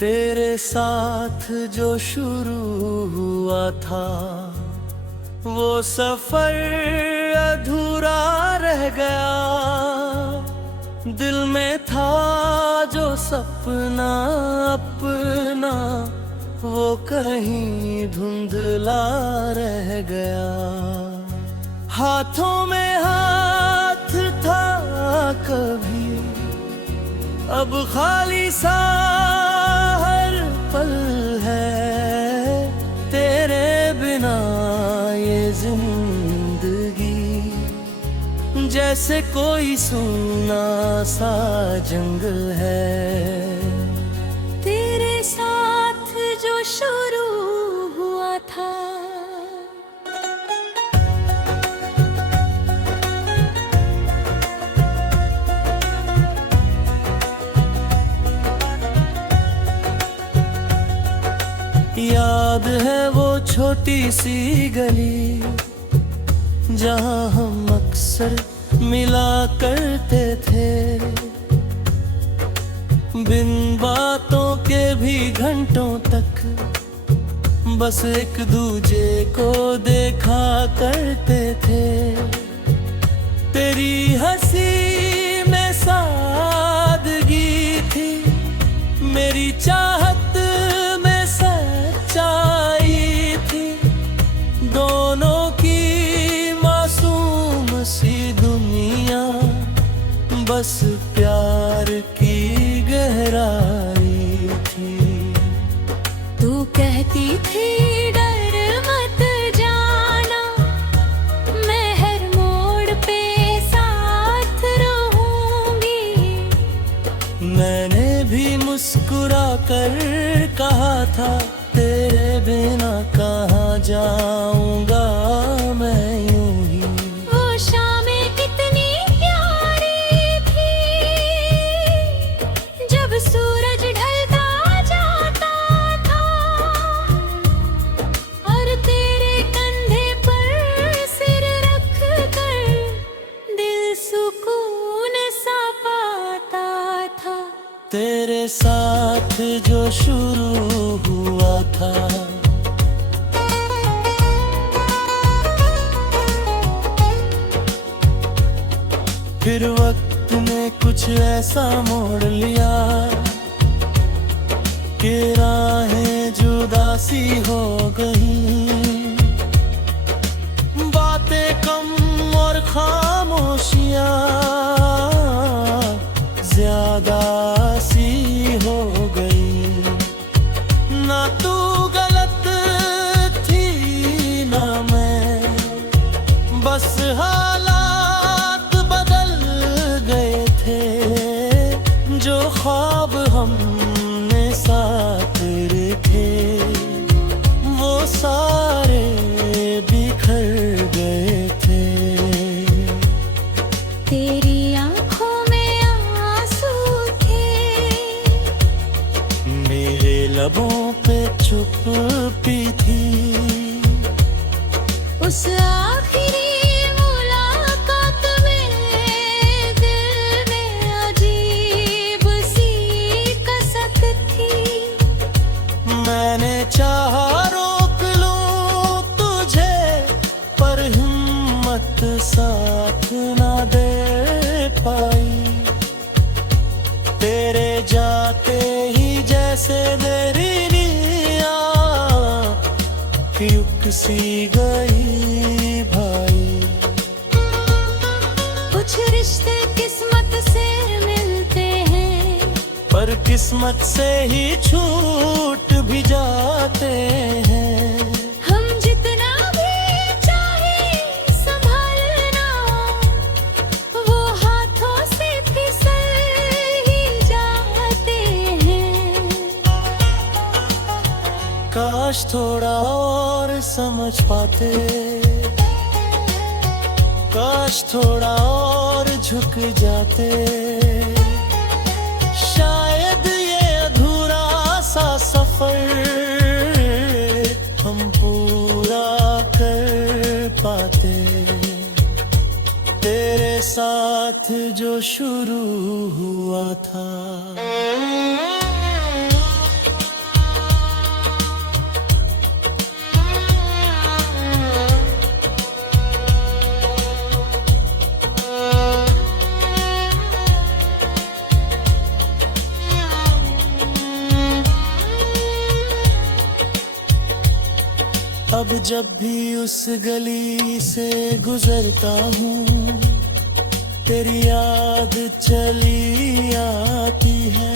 तेरे साथ जो शुरू हुआ था वो सफर अधूरा रह गया। दिल में था जो सपना अपना वो कहीं धुंधला रह गया। हाथों में हाथ था कभी अब खाली सा हर पल है। तेरे बिना ये जिंदगी जैसे कोई सुना सा जंगल है। तेरे साथ जो शुरू हुआ था याद है वो छोटी सी गली जहाँ हम अक्सर मिला करते थे। बिन बातों के भी घंटों तक बस एक दूजे को देखा करते थे। तेरी हंसी में सादगी थी, मेरी चाहत दोनों की मासूम सी दुनिया बस प्यार की गहराई थी। तू कहती थी डर मत जाना, मैं हर मोड़ पे साथ रहूंगी। मैंने भी मुस्कुरा कर कहा था तेरे बिना कहाँ जाऊंगा मैं यूं ही। वो शामें कितनी प्यारी थी जब सूरज ढलता जाता था और तेरे कंधे पर सिर रख कर दिल सुकून सा पाता था। तेरे साथ जो शुरू हुआ था फिर वक्त ने कुछ ऐसा मोड़ लिया कि राहें जुदा सी हो गई। बातें कम और खामोशियां ज्यादा सी हो गई। ना तू गलत थी ना मैं, बस हालात बदल गए थे। जो ख्वाब हमने साथ रखे वो सारे बिखर गए थे। तेरी आंखों में आंसू थे, मेरे लबों पे चुप भी थी। उस आखिरी मुलाकात में दिल में अजीब सी कसक थी। मैंने चाहा रोक लूं तुझे पर हिम्मत साथ ना दे पाई। तेरे जाते ही जैसे मेरी युक सी गई भाई। कुछ रिश्ते किस्मत से मिलते हैं पर किस्मत से ही छूट भी जाते हैं। हम जितना भी चाहे संभालना वो हाथों से फिसल ही जाते हैं। काश थोड़ा और समझ पाते, काश थोड़ा और झुक जाते। शायद ये अधूरा सा सफर हम पूरा कर पाते। तेरे साथ जो शुरू हुआ था। अब जब भी उस गली से गुजरता हूँ तेरी याद चली आती है।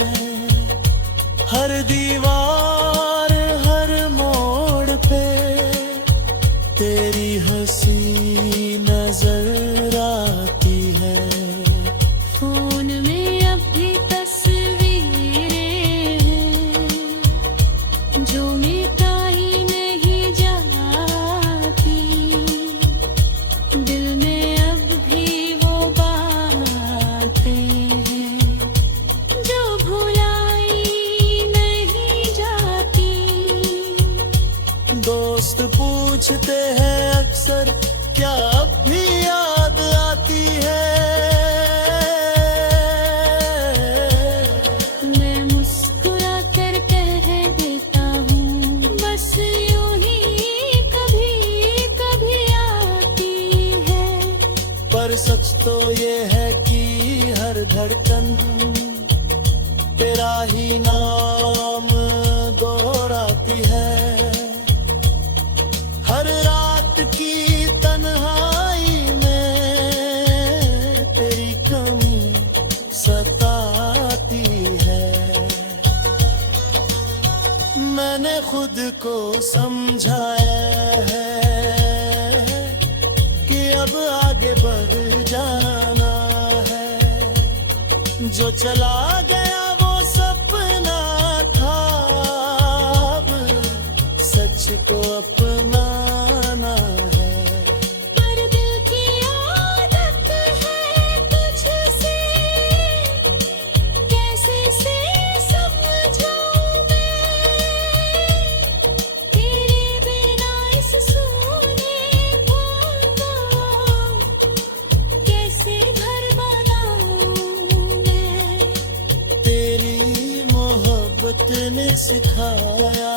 हर दीवार हर मोड़ पे तेरी हंसी नजर आती है। फोन में अब भी तस्वीरें हैं जो मिटा ही नहीं जाती। दिल में अब भी वो बातें हैं जो भुलाई नहीं जाती। दोस्त पूछते हैं अक्सर क्या अब भी याद आती है। मैं मुस्कुरा कर कह देता हूँ बस यूं ही कभी कभी आती है। पर सच तो ये है कि हर धड़कन तेरा ही नाम दोहराती है। हर रात की तन्हाई में तेरी कमी सताती है। मैंने खुद को समझाया है कि अब आगे बढ़ जाना है। जो चला गया वो सपना था, अब सच को अपनाना है। पर दिल की आदत है तुझसे कैसे से समझाऊं मैं। तेरे बिना इस सूने को कैसे घर बनाऊं मैं। तेरी मोहब्बत ने सिखाया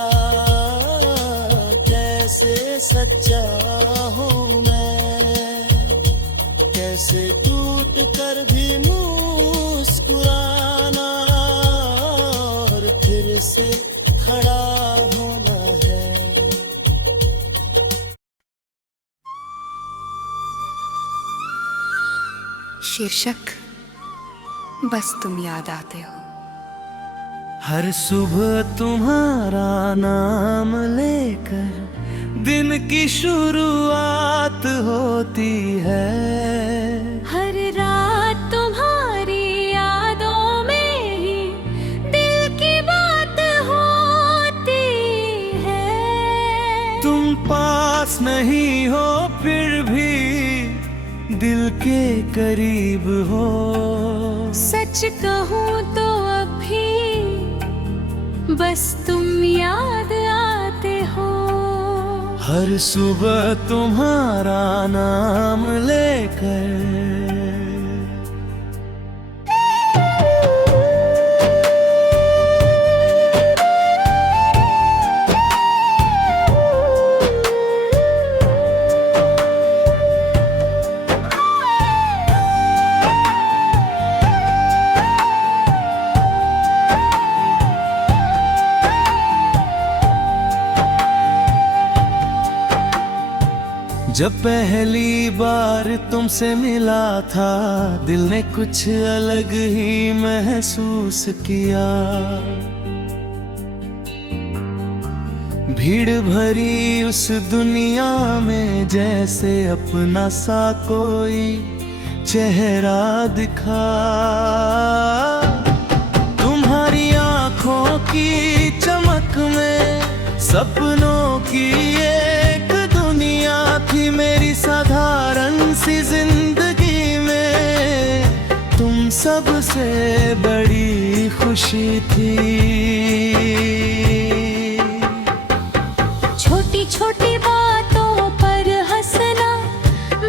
कैसे सच्चा हूँ मैं। कैसे टूट कर भी मुस्कुराना और फिर से खड़ा होना है। शीर्षक बस तुम याद आते हो। हर सुबह तुम्हारा नाम लेकर दिन की शुरुआत होती है। हर रात तुम्हारी यादों में ही दिल की बात होती है। तुम पास नहीं हो फिर भी दिल के करीब हो। सच कहूँ तो अभी बस तुम याद आते हो। हर सुबह तुम्हारा नाम लेकर जब पहली बार तुमसे मिला था दिल ने कुछ अलग ही महसूस किया। भीड़ भरी उस दुनिया में जैसे अपना सा कोई चेहरा दिखा। तुम्हारी आंखों की चमक में सपनों की एक दुनिया थी। मेरी साधारण सी जिंदगी में तुम सबसे बड़ी खुशी थी। छोटी छोटी बातों पर हंसना,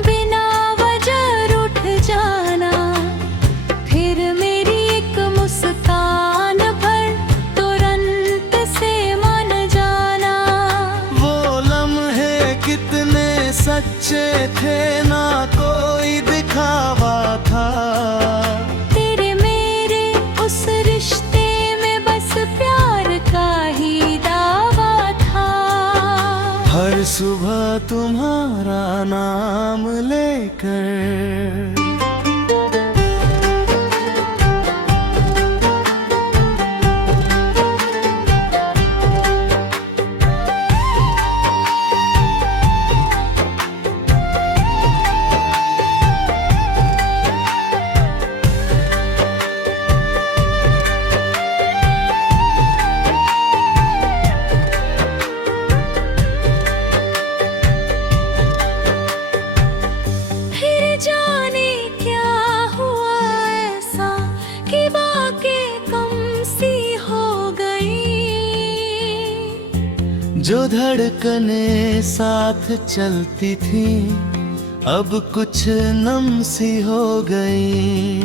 बिना वजह रूठ जाना, फिर मेरी एक मुस्कान पर तुरंत से मन जाना। वो लम्हे कितने सच्चे थे, ना कोई दिखावा था। तेरे मेरे उस रिश्ते में बस प्यार का ही दावा था। हर सुबह सुबह तुम्हारा नाम लेकर। जो धड़कने साथ चलती थी अब कुछ नम सी हो गई।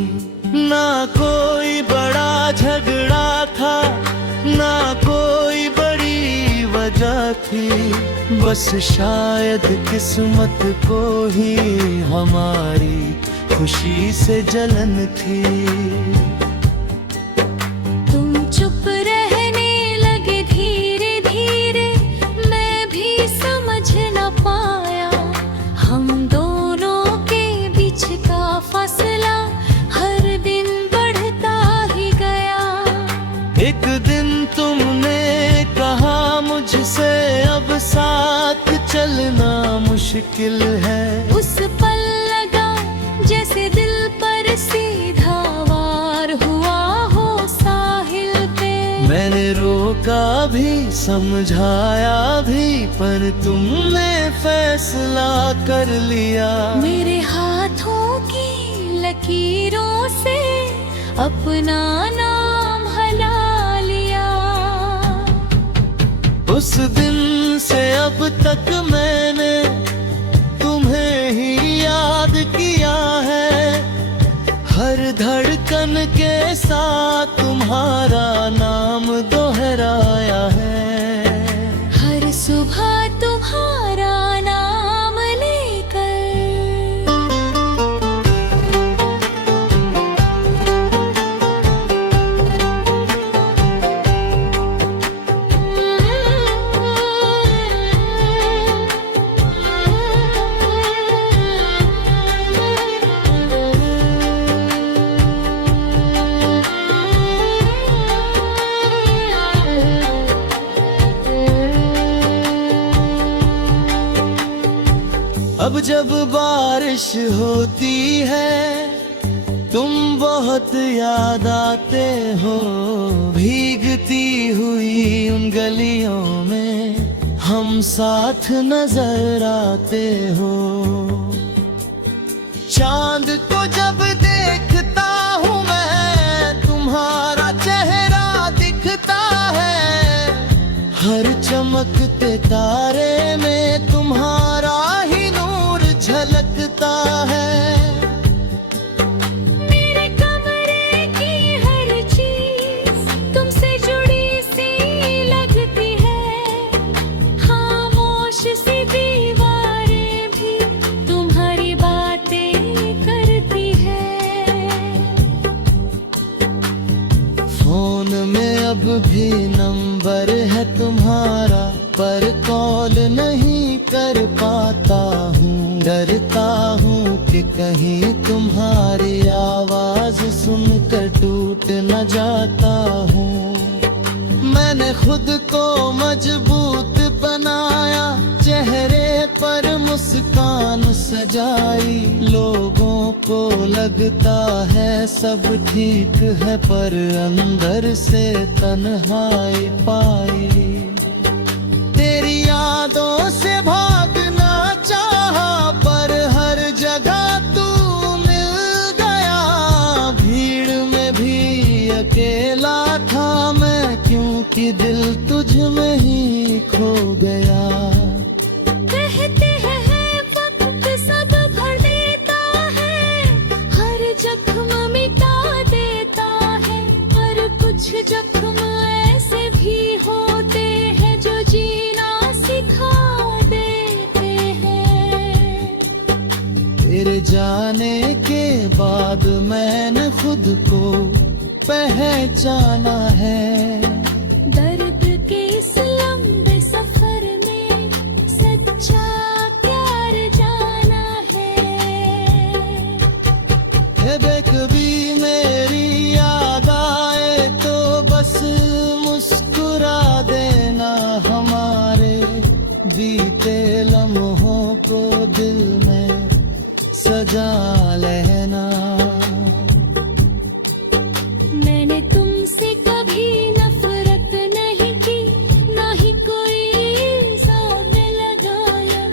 ना कोई बड़ा झगड़ा था ना कोई बड़ी वजह थी, बस शायद किस्मत को ही हमारी खुशी से जलन थी। एक दिन तुमने कहा मुझसे अब साथ चलना मुश्किल है। उस पल लगा जैसे दिल पर सीधा वार हुआ हो साहिल पे। मैंने रोका भी समझाया भी पर तुमने फैसला कर लिया। मेरे हाथों की लकीरों से अपना नाम हला लिया। उस दिन से अब तक मैंने तुम्हें ही याद किया है। हर धड़कन के साथ तुम्हारा नाम दोहराया है। हर सुबह तुम्हारा नाम लेकर। अब जब बारिश होती है तुम बहुत याद आते हो। भीगती हुई उन गलियों में हम साथ नजर आते हो। चांद को जब देखता हूँ मैं तुम्हारा चेहरा दिखता है। हर चमकते तारे में तुम्हारा ही झलकता है। मेरे कमरे की हर चीज तुमसे जुड़ी सी लगती है। खामोश सी दीवारें भी तुम्हारी बातें करती है। फोन में अब भी नंबर है तुम्हारा पर कॉल नहीं कर पाता हूँ। डरता हूँ कि कहीं तुम्हारी आवाज सुनकर टूट न जाता हूँ। मैंने खुद को मजबूत बनाया, चेहरे पर मुस्कान सजाई। लोगों को लगता है सब ठीक है पर अंदर से तन्हाई पाई। तेरी यादों से भागना चाहा पर हर जगह तू मिल गया। भीड़ में भी अकेला था मैं क्योंकि दिल तुझ में ही खो गया। कहते हैं वक्त सब भर देता है, हर जख्म मिटा देता है। पर कुछ जख्म ऐसे भी होते हैं जो जीना सिखा देते हैं। तेरे जाने के बाद मैंने खुद को पहचाना है। दर्द के इस लंबे सफर में सच्चा दिल में सजा लेना। मैंने तुमसे कभी नफरत नहीं की, ना ही कोई इल्जाम लगाया।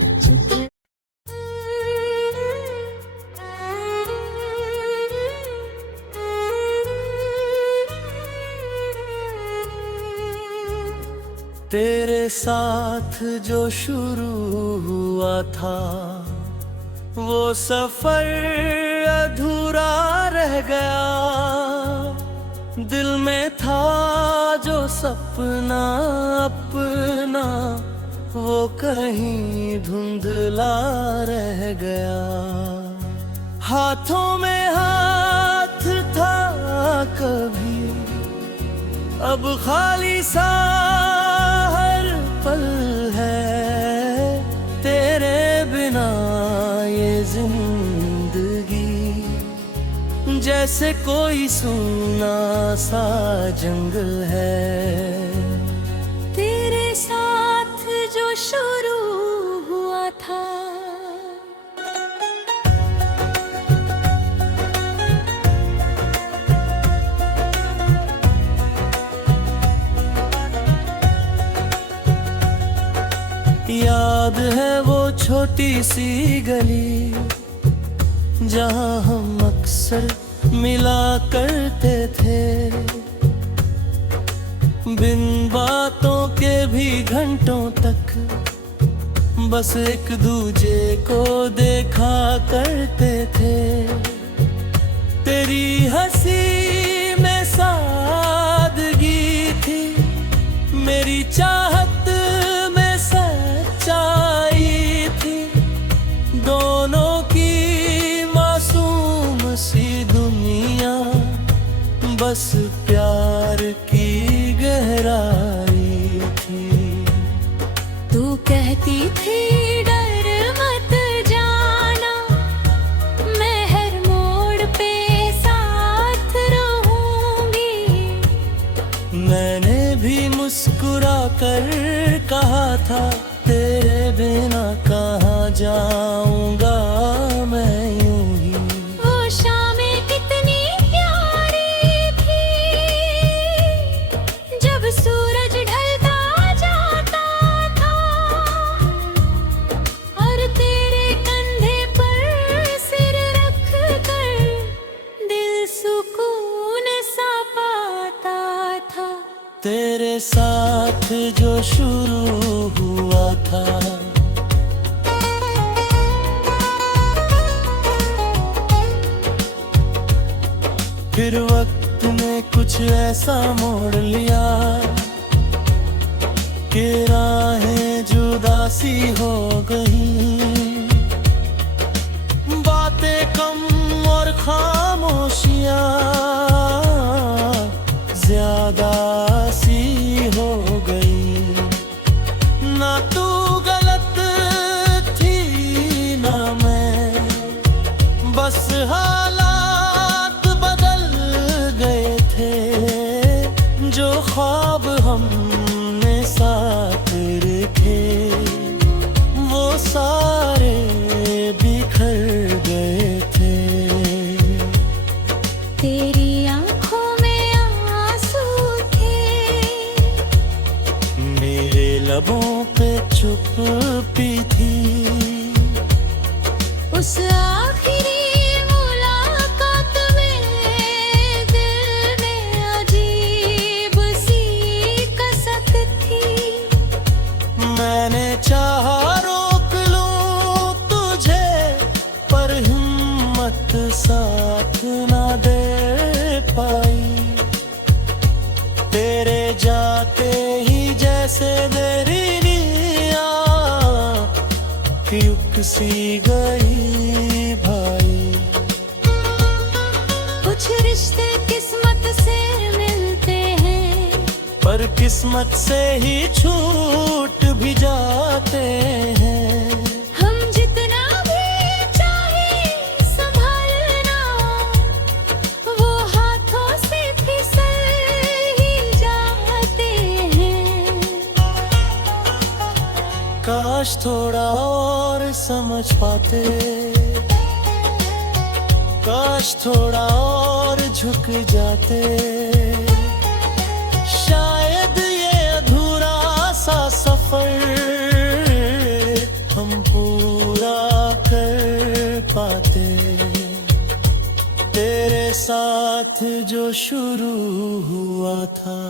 तेरे साथ जो शुरू हुआ था वो सफर अधूरा रह गया। दिल में था जो सपना अपना वो कहीं धुंधला रह गया। हाथों में हाथ था कभी, अब खाली सा हर पल है। तेरे बिना ये जिंदगी जैसे कोई सूना सा जंगल है। तेरे साथ जो शुरू हुआ था याद है वो छोटी सी गली जहाँ हम अक्सर मिला करते थे। बिन बातों के भी घंटों तक बस एक दूजे को देखा करते थे। तेरी हंसी में सादगी थी, मेरी चाहत दोनों की मासूम सी दुनिया, बस प्यार की गहराई थी। तू कहती थी डर मत जाना, मैं हर मोड़ पे साथ रहूंगी। मैंने भी मुस्कुरा कर कहा था तेरे बिना कहाँ जाऊंगा मैं यूं ही। वो शामें कितनी प्यारी थी जब सूरज ढलता जाता था, और तेरे कंधे पर सिर रख कर दिल सुकून सा पाता था। तेरे साथ जो शुरू हुआ था फिर वक्त ने कुछ ऐसा मोड़ लिया कि राहें जुदा सी हो गई। बातें कम और खामोशियां ज्यादा सी हो गई। ना तू गलत थी ना मैं, बस हालात बदल गए थे। जो ख्वाब हमने साथ रखे वो सारे बिखर गए थे। तेरी आंखों में आंसू थे, मेरे लबों पे चुप्पी थी। उस आखिरी मुलाकात में दिल में अजीब सी कसक थी। मैंने चाहा रोक लूं तुझे पर हिम्मत साथ ना दे पाई। तेरे जाते ही जैसे मेरी रुक सी गई भाई। कुछ रिश्ते किस्मत से मिलते हैं, पर किस्मत से ही छूट भी जाते हैं। हम जितना भी चाहे संभालना वो हाथों से फिसल ही जाते हैं। काश थोड़ा और समझ पाते, काश थोड़ा और झुक जाते, शायद ये अधूरा सा सफर हम पूरा कर पाते। तेरे साथ जो शुरू हुआ था,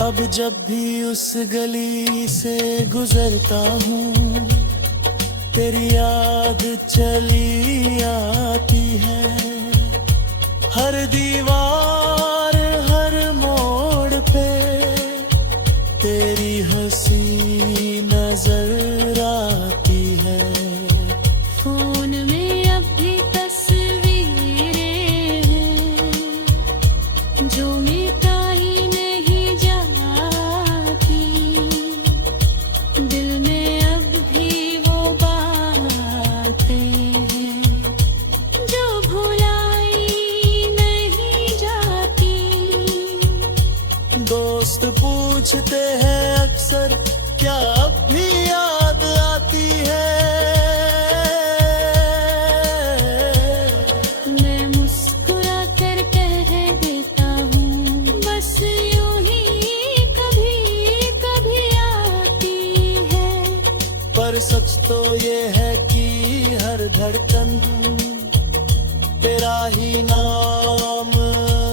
अब जब भी उस गली से गुजरता हूँ, तेरी याद चली आती है। हर दीवार हर मोड़ पे तेरी हंसी नजर आती है। फोन में अब भी तस्वीरें हैं जो मिटा ही नहीं जाती, दिल में अब भी वो बातें हैं जो भुलाई नहीं जाती। दोस्त पूछते हैं अक्सर क्या अब भी याद आती है। मैं मुस्कुरा कर कह देता हूँ बस यूं ही कभी कभी आती है। पर सच तो ये है कि हर धड़कन तेरा ही नाम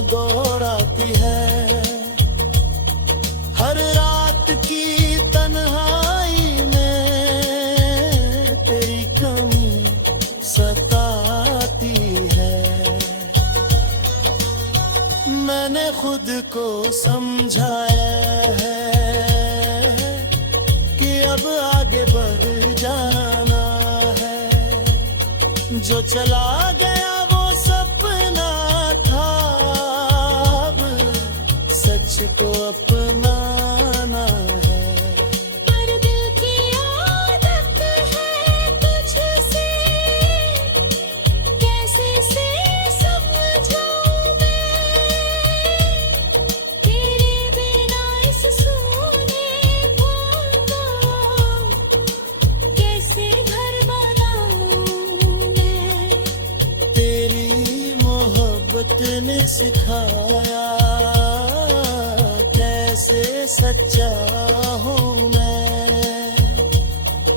दोहराती है। हर रात की तन्हाई में तेरी कमी सताती है। मैंने खुद को समझाया है कि अब आगे बढ़ जाना है। जो चला गया वो सपना था, अब सच को अपनाना है। पर दिल की आदत है तुझसे कैसे से समझाऊं मैं, तेरे बिना इस सूने को कैसे घर बनाऊं मैं। तेरी मोहब्बत ने सिखाया कैसे सच्चा हूँ मैं,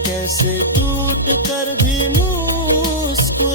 कैसे टूट कर भी मुस्कुराया